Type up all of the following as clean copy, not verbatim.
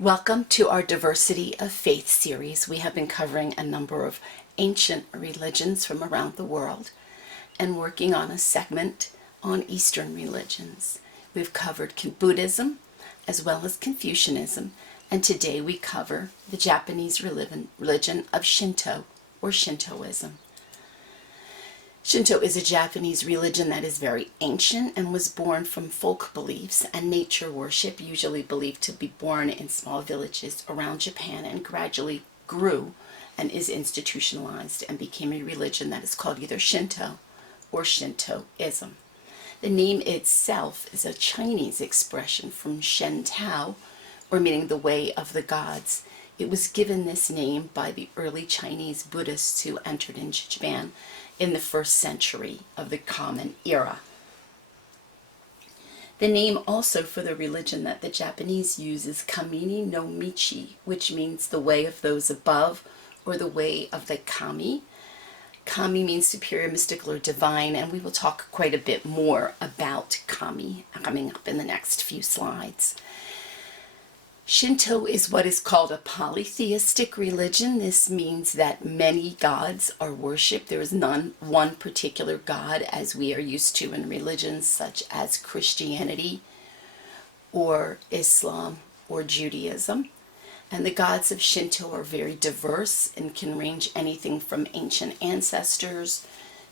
Welcome to our Diversity of Faith series. We have been covering a number of ancient religions from around the world and working on a segment on Eastern religions. We've covered Buddhism as well as Confucianism, and today we cover the Japanese religion of Shinto or Shintoism. Shinto is a Japanese religion that is very ancient and was born from folk beliefs and nature worship, usually believed to be born in small villages around Japan, and gradually grew and is institutionalized and became a religion that is called either Shinto or Shintoism. The name itself is a Chinese expression from Shen Tao, or meaning the way of the gods. It was given this name by the early Chinese Buddhists who entered into Japan in the 1st century of the Common Era. The name also for the religion that the Japanese use is Kami no Michi, which means the way of those above, or the way of the Kami. Kami means superior, mystical, or divine, and we will talk quite a bit more about Kami coming up in the next few slides. Shinto is what is called a polytheistic religion. This means that many gods are worshipped. There is one particular god, as we are used to in religions such as Christianity or Islam or Judaism. And the gods of Shinto are very diverse and can range anything from ancient ancestors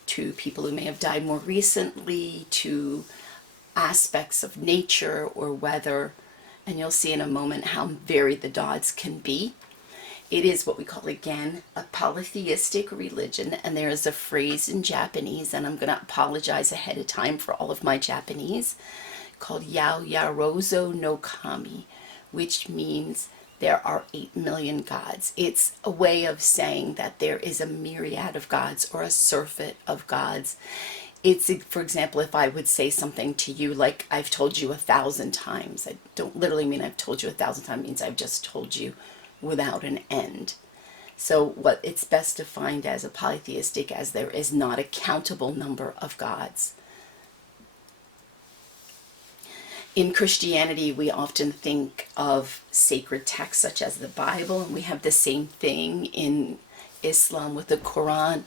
to people who may have died more recently to aspects of nature or weather. And you'll see in a moment how varied the gods can be. It is what we call, again, a polytheistic religion, and there is a phrase in Japanese, and I'm going to apologize ahead of time for all of my Japanese, called Yao Yarozo no Kami, which means there are 8 million gods. It's a way of saying that there is a myriad of gods or a surfeit of gods. It's, for example, if I would say something to you like I've told you 1,000 times. I don't literally mean I've told you 1,000 times. It means I've just told you without an end. So what it's best defined as a polytheistic as there is not a countable number of gods. In Christianity, we often think of sacred texts such as the Bible, and we have the same thing in Islam with the Quran,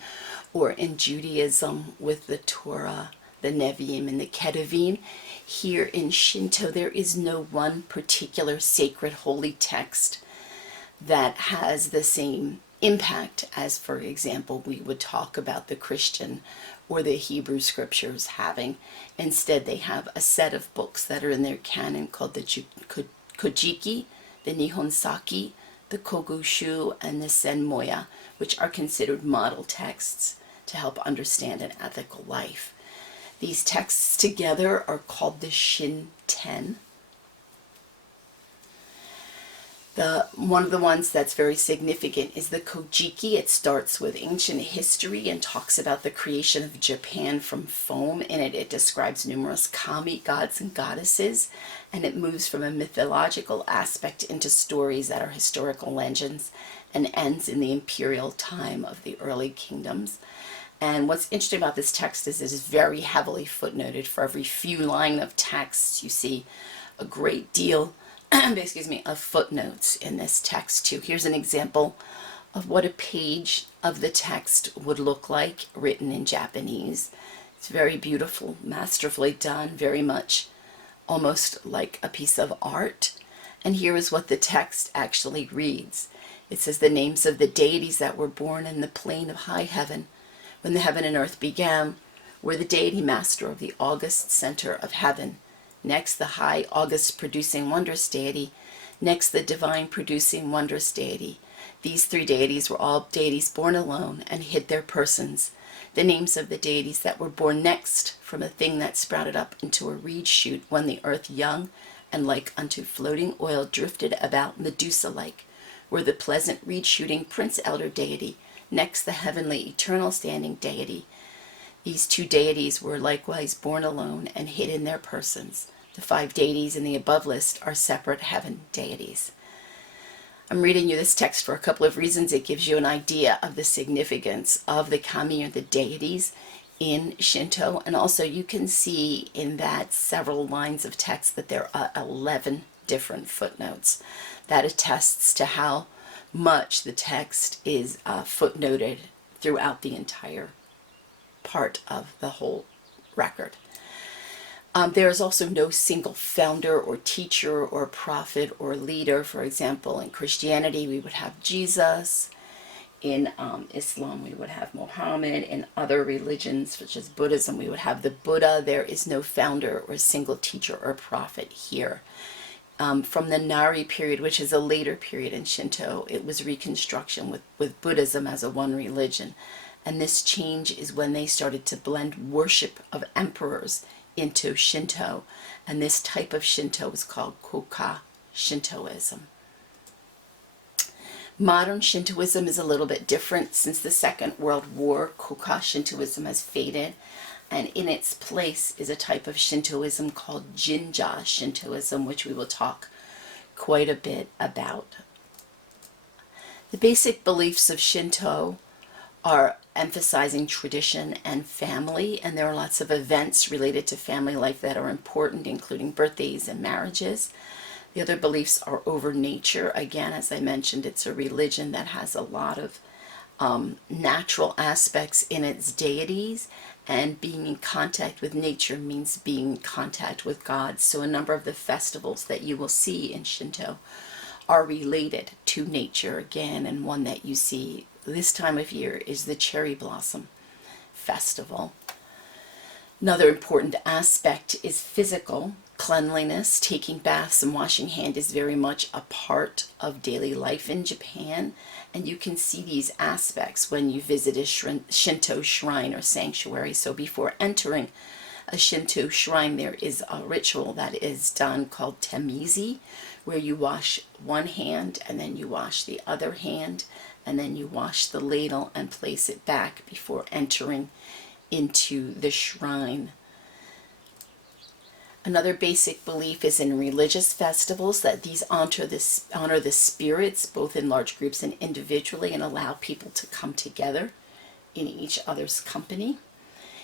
or in Judaism with the Torah, the Nevi'im, and the Ketuvim. Here in Shinto, there is no one particular sacred holy text that has the same impact as, for example, we would talk about the Christian or the Hebrew scriptures having. Instead, they have a set of books that are in their canon called the Kojiki, the Nihonsaki, the Kogoshu, and the Senmoya, which are considered model texts to help understand an ethical life. These texts together are called the Shinten. One of the ones that's very significant is the Kojiki. It starts with ancient history and talks about the creation of Japan from foam. In it, it describes numerous kami, gods and goddesses, and it moves from a mythological aspect into stories that are historical legends and ends in the imperial time of the early kingdoms. And what's interesting about this text is it is very heavily footnoted. For every few line of text, you see a great deal of footnotes in this text too. Here's an example of what a page of the text would look like written in Japanese. It's very beautiful, masterfully done, very much almost like a piece of art. And here is what the text actually reads. It says, the names of the deities that were born in the plain of high heaven when the heaven and earth began were the deity master of the august center of heaven. Next, the high august producing wondrous deity. Next, the divine producing wondrous deity. These 3 deities were all deities born alone and hid their persons. The names of the deities that were born next from a thing that sprouted up into a reed shoot when the earth young and like unto floating oil drifted about Medusa-like were the pleasant reed shooting prince elder deity. Next, the heavenly eternal standing deity. These 2 deities were likewise born alone and hid in their persons. The 5 deities in the above list are separate heaven deities. I'm reading you this text for a couple of reasons. It gives you an idea of the significance of the kami, or the deities, in Shinto, and also you can see in that several lines of text that there are 11 different footnotes. That attests to how much the text is footnoted throughout the entire part of the whole record. There is also no single founder or teacher or prophet or leader. For example, in Christianity, we would have Jesus. In Islam, we would have Muhammad. In other religions, such as Buddhism, we would have the Buddha. There is no founder or single teacher or prophet here. From the Nari period, which is a later period in Shinto, it was reconstruction with Buddhism as a one religion. And this change is when they started to blend worship of emperors into Shinto. And this type of Shinto is called Koka Shintoism. Modern Shintoism is a little bit different. Since the Second World War, Koka Shintoism has faded, and in its place is a type of Shintoism called Jinja Shintoism, which we will talk quite a bit about. The basic beliefs of Shinto are emphasizing tradition and family, and there are lots of events related to family life that are important, including birthdays and marriages. The other beliefs are over nature. Again, as I mentioned, it's a religion that has a lot of natural aspects in its deities, and being in contact with nature means being in contact with God. So a number of the festivals that you will see in Shinto are related to nature again, and one that you see this time of year is the Cherry Blossom Festival. Another important aspect is physical cleanliness. Taking baths and washing hands is very much a part of daily life in Japan, and you can see these aspects when you visit a Shinto shrine or sanctuary. So before entering a Shinto shrine, there is a ritual that is done called temizi, where you wash one hand and then you wash the other hand, and then you wash the ladle and place it back before entering into the shrine. Another basic belief is in religious festivals that these honor the spirits, both in large groups and individually, and allow people to come together in each other's company.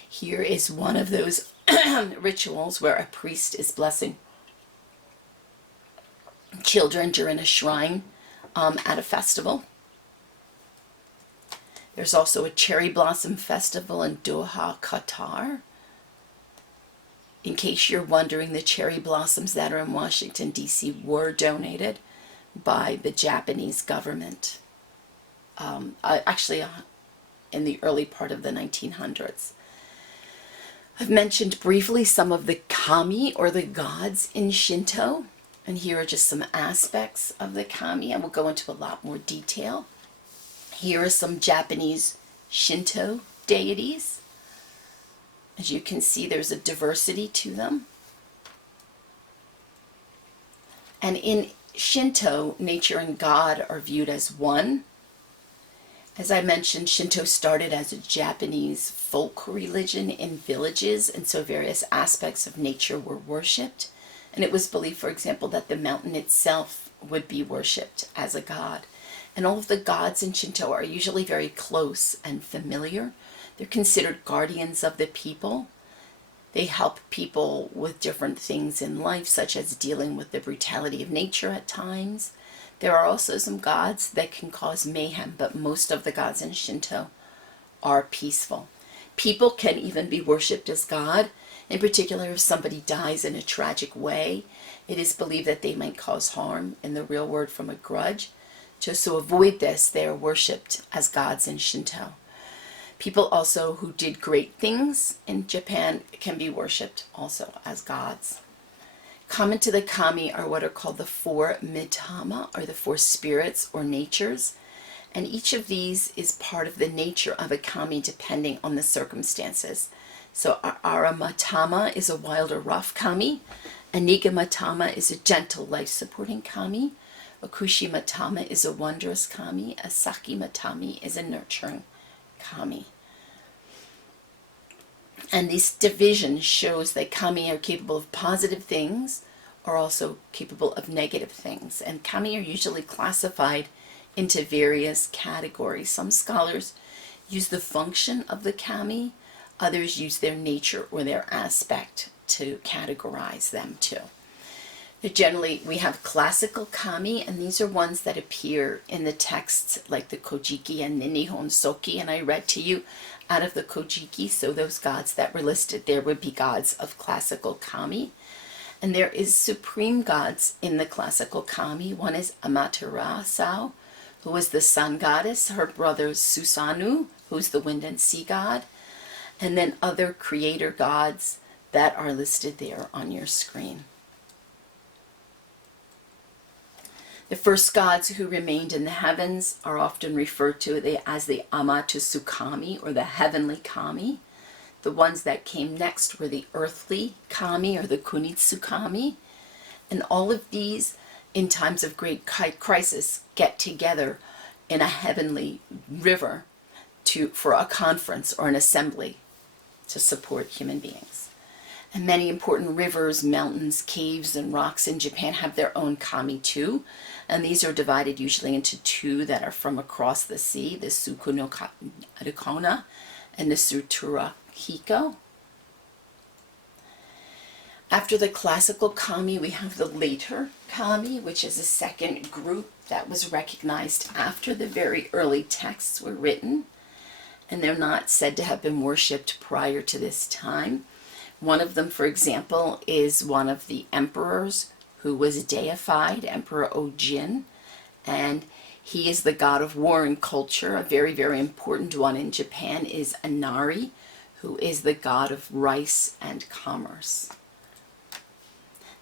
Here is one of those rituals where a priest is blessing children during a shrine at a festival. There's also a cherry blossom festival in Doha, Qatar. In case you're wondering, the cherry blossoms that are in Washington, D.C. were donated by the Japanese government, actually in the early part of the 1900s. I've mentioned briefly some of the kami, or the gods, in Shinto, and here are just some aspects of the kami, and we'll go into a lot more detail. Here are some Japanese Shinto deities. As you can see, there's a diversity to them. And in Shinto, nature and God are viewed as one. As I mentioned, Shinto started as a Japanese folk religion in villages, and so various aspects of nature were worshipped. And it was believed, for example, that the mountain itself would be worshipped as a god. And all of the gods in Shinto are usually very close and familiar. They're considered guardians of the people. They help people with different things in life, such as dealing with the brutality of nature at times. There are also some gods that can cause mayhem, but most of the gods in Shinto are peaceful. People can even be worshipped as God. In particular, if somebody dies in a tragic way, it is believed that they might cause harm, in the real word, from a grudge. Just to avoid this, they are worshipped as gods in Shinto. People also who did great things in Japan can be worshipped also as gods. Common to the kami are what are called the four mitama, or the four spirits or natures. And each of these is part of the nature of a kami depending on the circumstances. So Aramatama is a wild or rough kami. Anigamatama is a gentle, life-supporting kami. Akushimatama is a wondrous kami. Asakimatami is a nurturing kami. And this division shows that kami are capable of positive things or also capable of negative things. And kami are usually classified into various categories. Some scholars use the function of the kami, others use their nature or their aspect to categorize them too. Generally, we have classical kami, and these are ones that appear in the texts like the Kojiki and the Nihon Soki, and I read to you out of the Kojiki, so those gods that were listed there would be gods of classical kami. And there is supreme gods in the classical kami. One is Amaterasu, who is the sun goddess, her brother Susanoo, who's the wind and sea god, and then other creator gods that are listed there on your screen. The first gods who remained in the heavens are often referred to as the Amatusukami, or the heavenly kami. The ones that came next were the earthly kami, or the Kunitsukami. And all of these, in times of great crisis, get together in a heavenly river for a conference or an assembly to support human beings. And many important rivers, mountains, caves, and rocks in Japan have their own kami too. And these are divided usually into two that are from across the sea, the Sukuno and the Sutura Hiko. After the classical kami, we have the later kami, which is a second group that was recognized after the very early texts were written. And they're not said to have been worshipped prior to this time. One of them, for example, is one of the emperors who was deified, Emperor Ojin, and he is the god of war and culture. A very, very important one in Japan is Inari, who is the god of rice and commerce.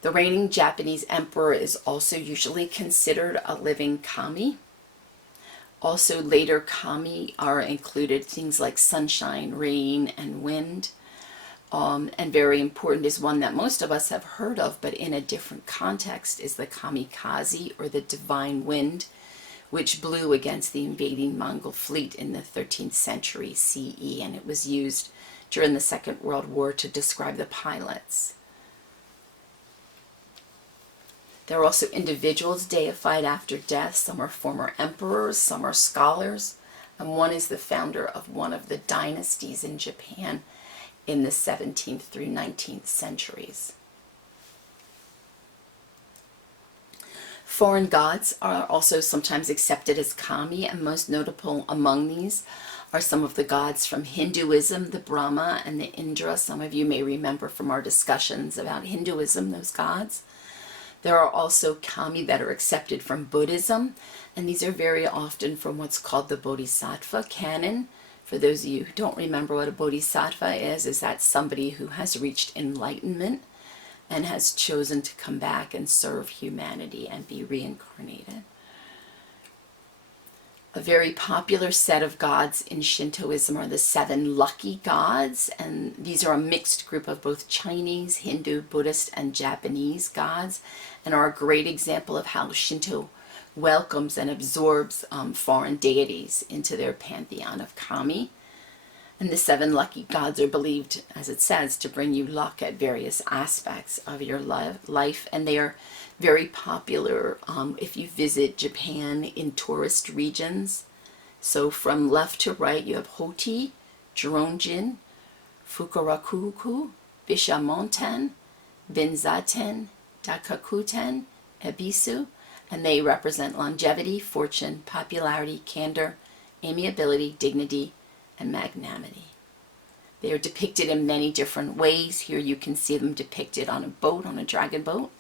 The reigning Japanese emperor is also usually considered a living kami. Also, later kami are included things like sunshine, rain, and wind. And very important is one that most of us have heard of, but in a different context, is the kamikaze, or the divine wind, which blew against the invading Mongol fleet in the 13th century CE, and it was used during the Second World War to describe the pilots. There are also individuals deified after death. Some are former emperors, some are scholars, and one is the founder of one of the dynasties in Japan in the 17th through 19th centuries. Foreign gods are also sometimes accepted as kami, and most notable among these are some of the gods from Hinduism, the Brahma and the Indra. Some of you may remember from our discussions about Hinduism, those gods. There are also kami that are accepted from Buddhism, and these are very often from what's called the Bodhisattva canon. For those of you who don't remember what a Bodhisattva is that somebody who has reached enlightenment and has chosen to come back and serve humanity and be reincarnated. A very popular set of gods in Shintoism are the 7 lucky gods, and these are a mixed group of both Chinese, Hindu, Buddhist, and Japanese gods, and are a great example of how Shinto welcomes and absorbs foreign deities into their pantheon of kami. And the 7 lucky gods are believed, as it says, to bring you luck at various aspects of your life, and they are very popular if you visit Japan in tourist regions. So from left to right, you have Hoti, Jironjin, Fukurakuku, Bishamonten, Binzaten, Dakakuten, Ebisu, and they represent longevity, fortune, popularity, candor, amiability, dignity, and magnanimity. They are depicted in many different ways. Here you can see them depicted on a boat, on a dragon boat.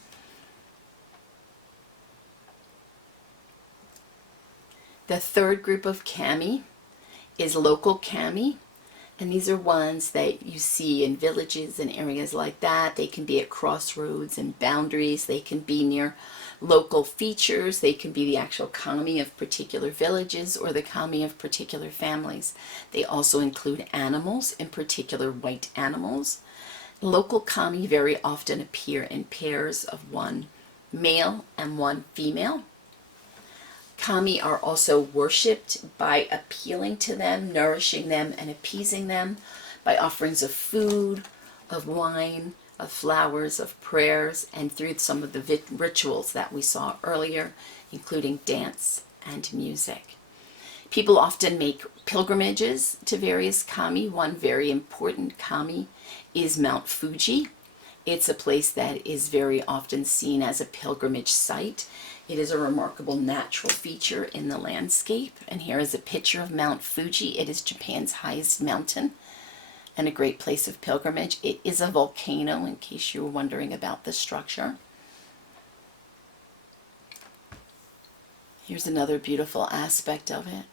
The third group of kami is local kami, and these are ones that you see in villages and areas like that. They can be at crossroads and boundaries. They can be near local features. They can be the actual kami of particular villages or the kami of particular families. They also include animals, in particular white animals. Local kami very often appear in pairs of one male and one female. Kami are also worshipped by appealing to them, nourishing them, and appeasing them by offerings of food, of wine, of flowers, of prayers, and through some of the rituals that we saw earlier, including dance and music. People often make pilgrimages to various kami. One very important kami is Mount Fuji. It's a place that is very often seen as a pilgrimage site. It is a remarkable natural feature in the landscape. And here is a picture of Mount Fuji. It is Japan's highest mountain and a great place of pilgrimage. It is a volcano, in case you were wondering about the structure. Here's another beautiful aspect of it.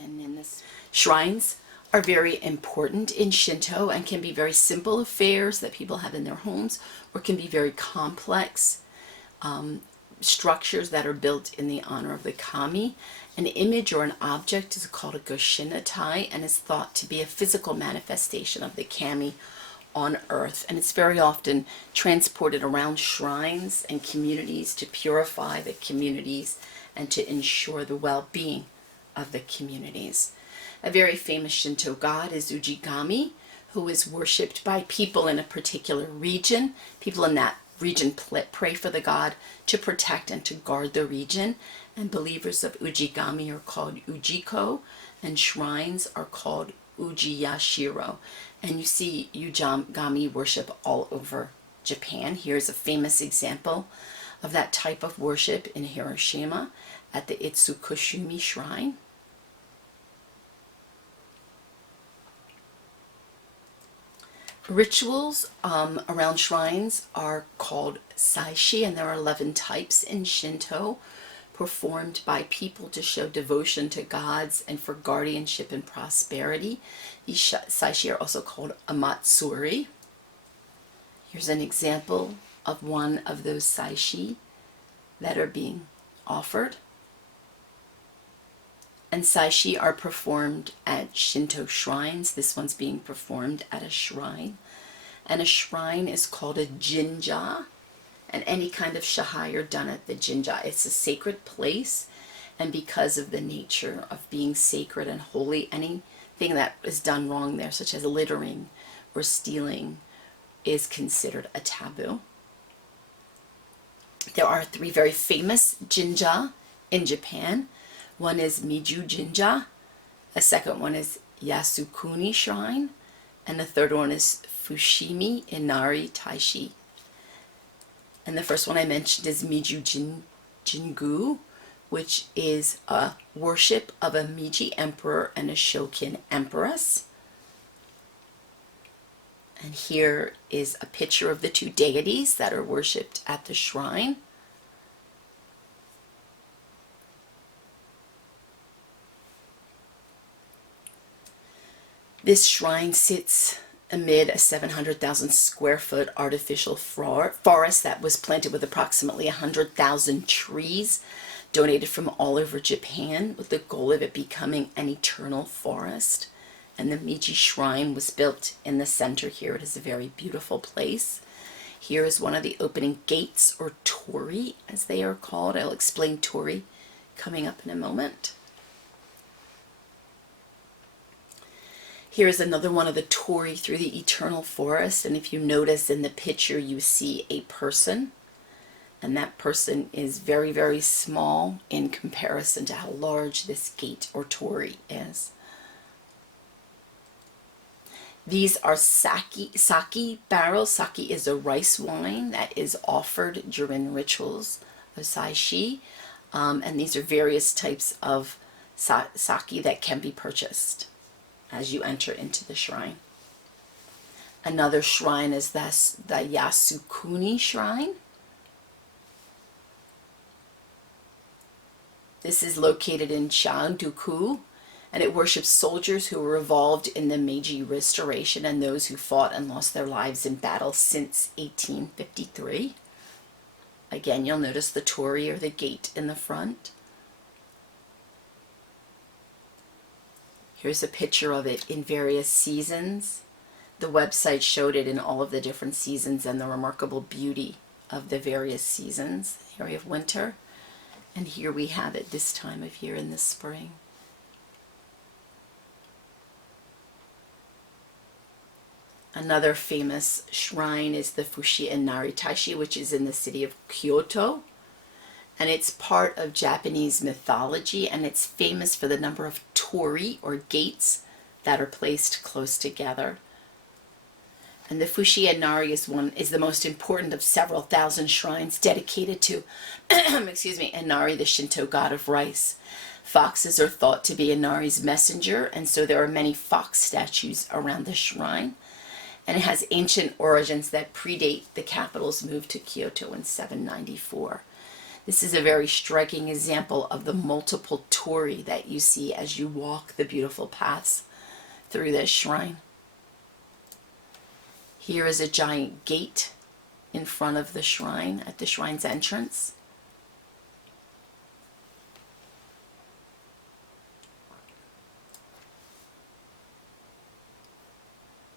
And in this, shrines are very important in Shinto and can be very simple affairs that people have in their homes, or can be very complex structures that are built in the honor of the kami. An image or an object is called a goshinatai and is thought to be a physical manifestation of the kami on earth, and it's very often transported around shrines and communities to purify the communities and to ensure the well-being of the communities. A very famous Shinto god is Ujigami, who is worshipped by people in a particular region. People in that region pray for the god to protect and to guard the region, and believers of Ujigami are called Ujiko, and shrines are called Ujiyashiro. And you see Ujigami worship all over Japan. Here's a famous example of that type of worship in Hiroshima at the Itsukushimi Shrine. Rituals around shrines are called saishi, and there are 11 types in Shinto, performed by people to show devotion to gods and for guardianship and prosperity. These saishi are also called amatsuri. Here's an example of one of those saishi that are being offered. And saishi are performed at Shinto shrines. This one's being performed at a shrine. And a shrine is called a jinja. And any kind of shahai are done at the jinja. It's a sacred place. And because of the nature of being sacred and holy, anything that is done wrong there, such as littering or stealing, is considered a taboo. There are 3 very famous jinja in Japan. One is Miju Jinja, a second one is Yasukuni Shrine, and the third one is Fushimi Inari Taishi. And the first one I mentioned is Miju Jingu, which is a worship of a Meiji emperor and a Shokin empress. And here is a picture of the 2 deities that are worshipped at the shrine. This shrine sits amid a 700,000 square foot artificial forest that was planted with approximately 100,000 trees donated from all over Japan, with the goal of it becoming an eternal forest. And the Meiji Shrine was built in the center here. It is a very beautiful place. Here is one of the opening gates, or torii as they are called. I'll explain torii coming up in a moment. Here is another one of the torii through the eternal forest, and if you notice in the picture you see a person, and that person is very, very small in comparison to how large this gate or torii is. These are sake barrels. Sake is a rice wine that is offered during rituals of saishi, and these are various types of sake that can be purchased as you enter into the shrine. Another shrine is the Yasukuni Shrine. This is located in Shanduku, and it worships soldiers who were involved in the Meiji Restoration and those who fought and lost their lives in battle since 1853. Again, you'll notice the torii, or the gate, in the front. Here's a picture of it in various seasons. The website showed it in all of the different seasons and the remarkable beauty of the various seasons. Here we have winter, and here we have it this time of year in the spring. Another famous shrine is the Fushimi Inari Taishi, which is in the city of Kyoto. And it's part of Japanese mythology, and it's famous for the number of torii or gates that are placed close together. And the Fushi Inari is the most important of several thousand shrines dedicated to excuse me, Inari, the Shinto god of rice. Foxes are thought to be Inari's messenger, and so there are many fox statues around the shrine. And it has ancient origins that predate the capital's move to Kyoto in 794. This is a very striking example of the multiple torii that you see as you walk the beautiful paths through this shrine. Here is a giant gate in front of the shrine at the shrine's entrance.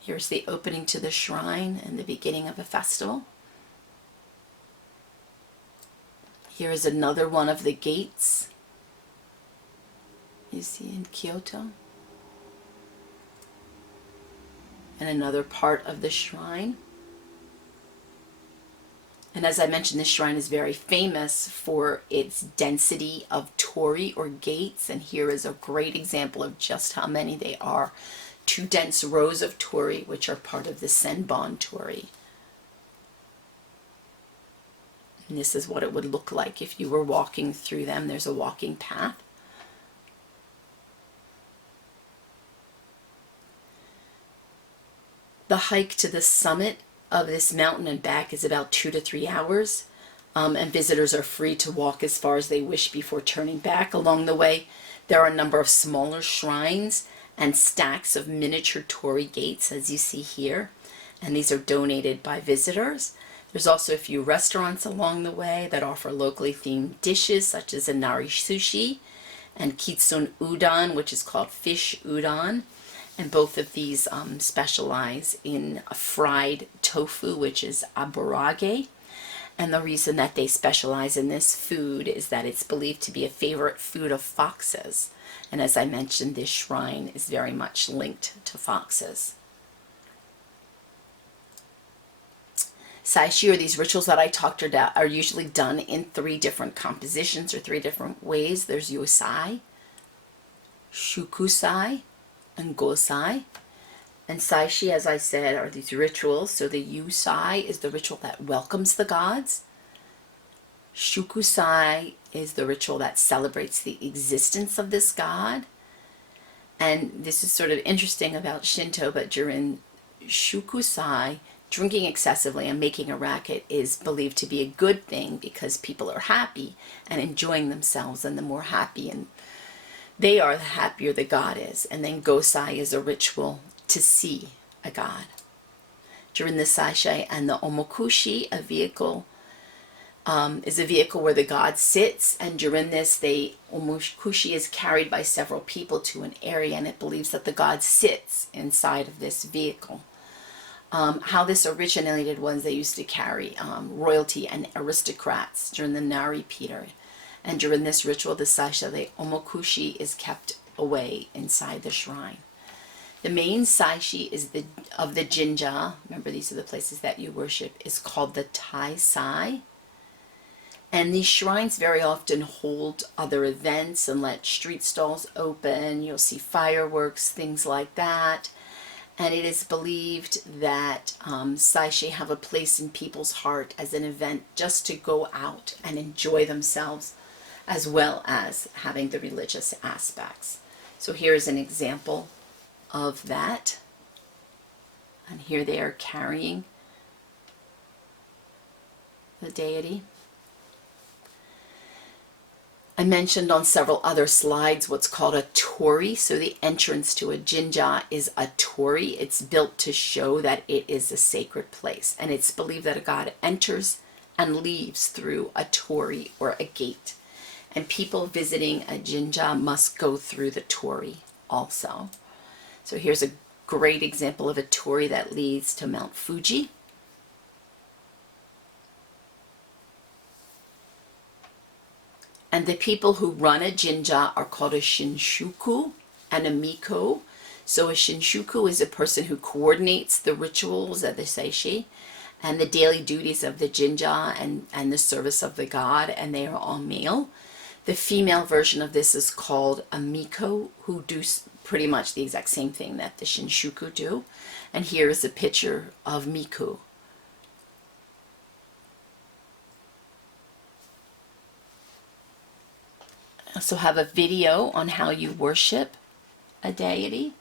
Here's the opening to the shrine and the beginning of a festival. Here is another one of the gates you see in Kyoto. And another part of the shrine. And as I mentioned, this shrine is very famous for its density of torii or gates. And here is a great example of just how many they are. 2 dense rows of torii, which are part of the Senbon torii. And this is what it would look like if you were walking through them. There's a walking path. The hike to the summit of this mountain and back is about 2 to 3 hours, and visitors are free to walk as far as they wish before turning back. Along the way, there are a number of smaller shrines and stacks of miniature torii gates, as you see here, and these are donated by visitors. There's also a few restaurants along the way that offer locally themed dishes, such as inari sushi and kitsun udon, which is called fish udon. And both of these specialize in fried tofu, which is aborage. And the reason that they specialize in this food is that it's believed to be a favorite food of foxes. And as I mentioned, this shrine is very much linked to foxes. Saishi, or these rituals that I talked about, are usually done in 3 different compositions or 3 different ways. There's yosai, shukusai, and gosai. And saishi, as I said, are these rituals. So the yusai is the ritual that welcomes the gods. Shukusai is the ritual that celebrates the existence of this god. And this is sort of interesting about Shinto, but during shukusai, drinking excessively and making a racket is believed to be a good thing because people are happy and enjoying themselves, and the more happy and they are, the happier the god is. And then gosai is a ritual to see a god. During the saisai and the omokushi, a vehicle is a vehicle where the god sits, and during this, the omokushi is carried by several people to an area, and it believes that the god sits inside of this vehicle. How this originated was they used to carry royalty and aristocrats during the Nari period. And during this ritual, the saisha, the omokushi, is kept away inside the shrine. The main saishi is of the jinja, remember these are the places that you worship, is called the taisai. And these shrines very often hold other events and let street stalls open. You'll see fireworks, things like that. And it is believed that saishi have a place in people's heart as an event just to go out and enjoy themselves, as well as having the religious aspects. So here's an example of that. And here they are carrying the deity. I mentioned on several other slides what's called a torii. So the entrance to a jinja is a torii. It's built to show that it is a sacred place. And it's believed that a god enters and leaves through a torii or a gate. And people visiting a jinja must go through the torii also. So here's a great example of a torii that leads to Mount Fuji. And the people who run a jinja are called a shinshuku and a miko. So a shinshuku is a person who coordinates the rituals of the seishi and the daily duties of the jinja and the service of the god, and they are all male. The female version of this is called a Miko, who do pretty much the exact same thing that the Shinshuku do. And here is a picture of Miku. I also have a video on how you worship a deity.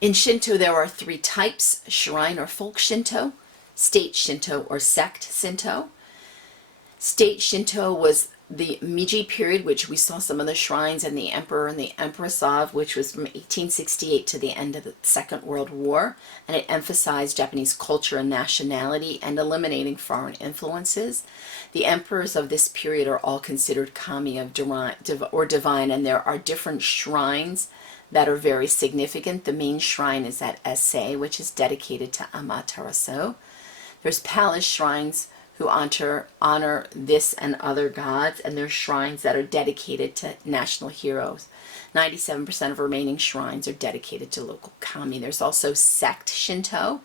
In Shinto, there are 3 types: shrine or folk Shinto, state Shinto, or sect Shinto. State Shinto was the Meiji period, which we saw some of the shrines and the emperor and the empress of, which was from 1868 to the end of the Second World War, and it emphasized Japanese culture and nationality and eliminating foreign influences. The emperors of this period are all considered kami or divine, and there are different shrines that are very significant. The main shrine is at Ise, which is dedicated to Amaterasu. There's palace shrines who honor this and other gods, and there's shrines that are dedicated to national heroes. 97% of remaining shrines are dedicated to local kami. There's also sect Shinto,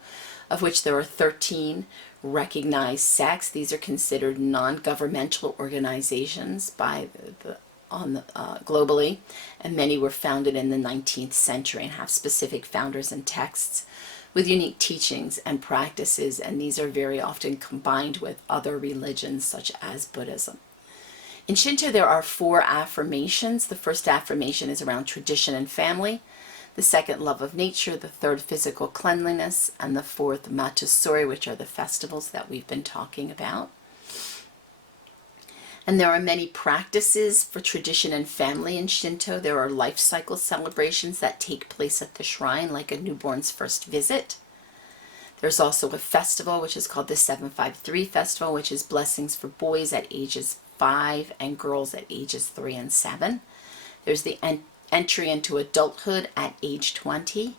of which there are 13 recognized sects. These are considered non-governmental organizations by globally, and many were founded in the 19th century and have specific founders and texts with unique teachings and practices, and these are very often combined with other religions such as Buddhism. In Shinto, there are 4 affirmations. The first affirmation is around tradition and family, the second, love of nature, the third, physical cleanliness, and the fourth, matsuri, which are the festivals that we've been talking about. And there are many practices for tradition and family in Shinto. There are life cycle celebrations that take place at the shrine, like a newborn's first visit. There's also a festival, which is called the 753 Festival, which is blessings for boys at ages 5 and girls at ages 3 and 7. There's the entry into adulthood at age 20.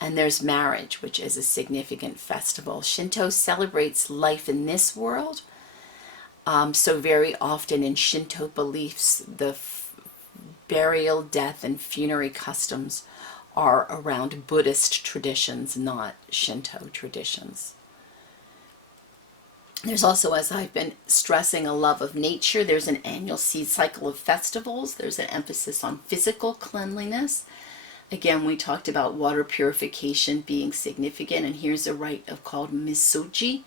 And there's marriage, which is a significant festival. Shinto celebrates life in this world. So very often in Shinto beliefs, the burial, death, and funerary customs are around Buddhist traditions, not Shinto traditions. There's also, as I've been stressing, a love of nature. There's an annual seed cycle of festivals. There's an emphasis on physical cleanliness. Again, we talked about water purification being significant, and here's a rite called Misoji,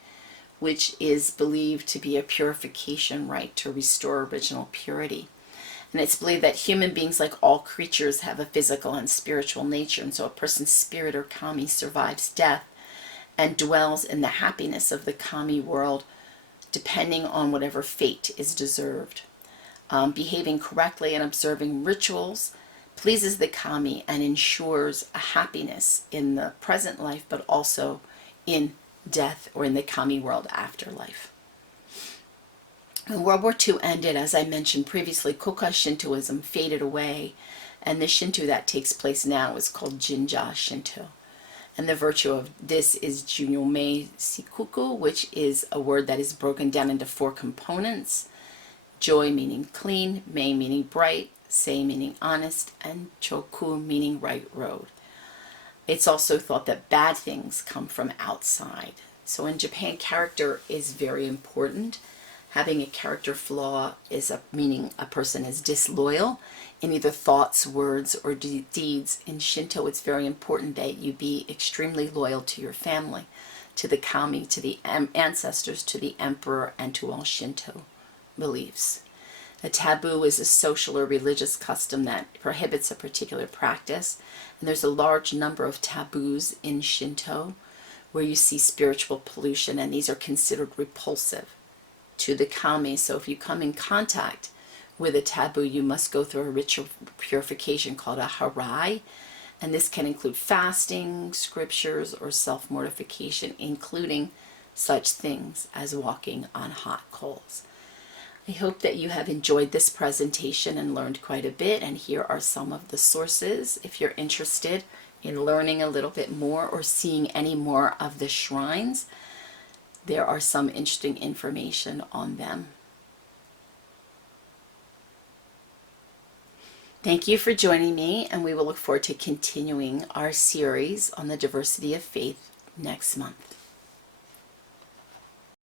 which is believed to be a purification rite to restore original purity. And it's believed that human beings, like all creatures, have a physical and spiritual nature, and so a person's spirit or kami survives death and dwells in the happiness of the kami world, depending on whatever fate is deserved. Behaving correctly and observing rituals pleases the kami and ensures a happiness in the present life, but also in death or in the kami world afterlife. When World War II ended, as I mentioned previously, Koka Shintoism faded away, and the Shinto that takes place now is called Jinja Shinto. And the virtue of this is Junyomei Sikuku, which is a word that is broken down into 4 components: joy meaning clean, mei meaning bright, sei meaning honest, and choku meaning right road. It's also thought that bad things come from outside. So in Japan, character is very important. Having a character flaw is meaning a person is disloyal in either thoughts, words, or deeds. In Shinto, it's very important that you be extremely loyal to your family, to the kami, to the ancestors, to the emperor, and to all Shinto beliefs. A taboo is a social or religious custom that prohibits a particular practice. And there's a large number of taboos in Shinto where you see spiritual pollution, and these are considered repulsive to the kami. So if you come in contact with a taboo, you must go through a ritual purification called a harai. And this can include fasting, scriptures, or self-mortification, including such things as walking on hot coals. I hope that you have enjoyed this presentation and learned quite a bit, and here are some of the sources if you're interested in learning a little bit more or seeing any more of the shrines. There are some interesting information on them. Thank you for joining me, and we will look forward to continuing our series on the diversity of faith next month.